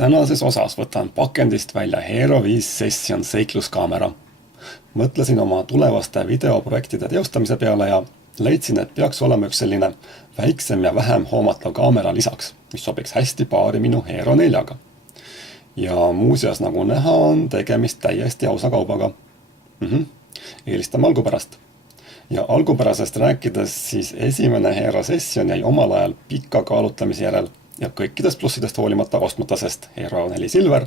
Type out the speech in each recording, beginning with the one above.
Tänases osas võtan pakendist välja Hero 5 Session seikluskaamera. Mõtlesin oma tulevaste videoprojektide teostamise peale ja leidsin, et peaks olema üks selline väiksem ja vähem hoomatav kaamera lisaks, mis sobiks hästi paari minu Hero 4-ga. Ja muuseas, nagu näha, on tegemist täiesti ausa kaubaga. Eelistame algupärast. Ja algupärasest rääkides siis esimene Hero Session jäi omal ajal pika kaalutlemise järel ja kõikidest plussidest hoolimata ostmata, sest Hero 4 Silver,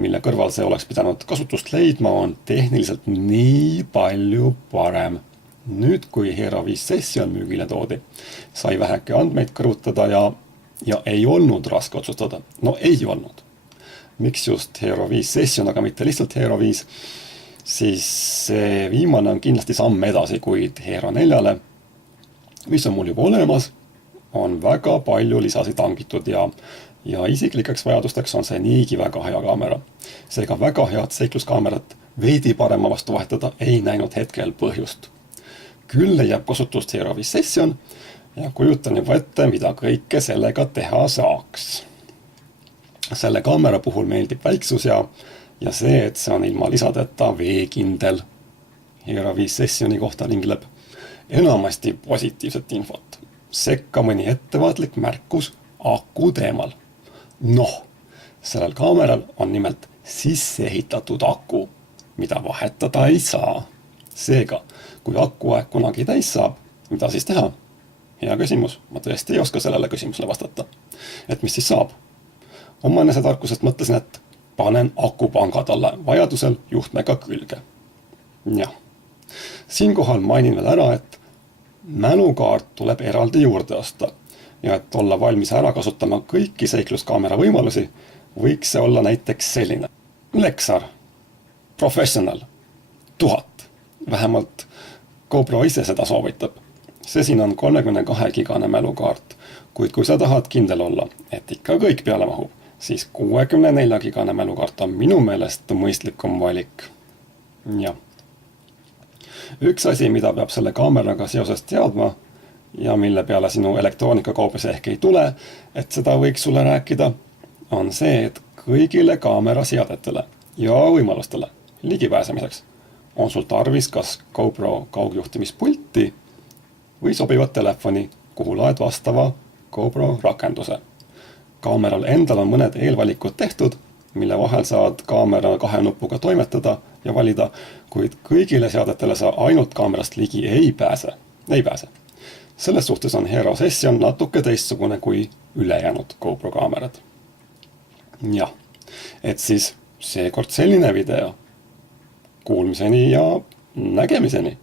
mille kõrval see oleks pidanud kasutust leidma, on tehniliselt nii palju parem. Nüüd, kui Hero 5 Session müügile toodi, sai väheke andmeid kõrvutada ja ei olnud raske otsustada. No ei olnud. Miks just Hero 5 Session, aga mitte lihtsalt Hero 5, siis see viimane on kindlasti samm edasi, kuid Hero 4-le, mis on mul juba olemas, on väga palju lisasid hangitud ja isiklikeks vajadusteks on see niigi väga hea kaamera. Seega väga head seikluskaamerat veidi parema vastu vahetada ei näinud hetkel põhjust. Küll leiab kasutust Hero 5 Session ja kujutan juba ette, mida kõike sellega teha saaks. Selle kaamera puhul meeldib väiksus ja see, et see on ilma lisadeta veekindel. Hero 5 Sessioni kohta ringleb enamasti positiivset infot. Sekka mõni ettevaatlik märkus aku teemal. Sellel kaameral on nimelt sisse ehitatud aku, mida vahetada ei saa. Seega, kui akuaeg kunagi täis saab, mida siis teha? Hea küsimus, ma tõesti ei oska sellele küsimusele vastata. Et mis siis saab? Oma enesetarkusest mõtlesin, et panen akupanga talle vajadusel juhtmega külge. Siinkohal mainin veel ära, et mälukaart tuleb eraldi juurde osta ja et olla valmis ära kasutama kõiki seikluskaamera võimalusi, võiks see olla näiteks selline. Lexar, Professional, 1000. Vähemalt GoPro ise seda soovitab. See siin on 32-gigane mälukaart, kuid kui sa tahad kindel olla, et ikka kõik peale mahub, siis 64-gigane mälukaart on minu meelest mõistlikum valik. Üks asi, mida peab selle kaameraga seoses teadma ja mille peale sinu elektroonikakoopis ehk ei tule, et seda võiks sulle rääkida, on see, et kõigile kaameraseadetele ja võimalustele ligipääsemiseks on sul tarvis kas GoPro kaugjuhtimispulti või sobivat telefoni, kuhu laed vastava GoPro rakenduse. Kaameral endal on mõned eelvalikud tehtud, mille vahel saad kaamera 2 nupuga toimetada ja valida, kuid kõigile seadetele sa ainult kaamerast ligi ei pääse. Selles suhtes on Hero Session natuke teistsugune kui ülejäänud GoPro kaamerad. Et siis seekord selline video. Kuulmiseni ja nägemiseni!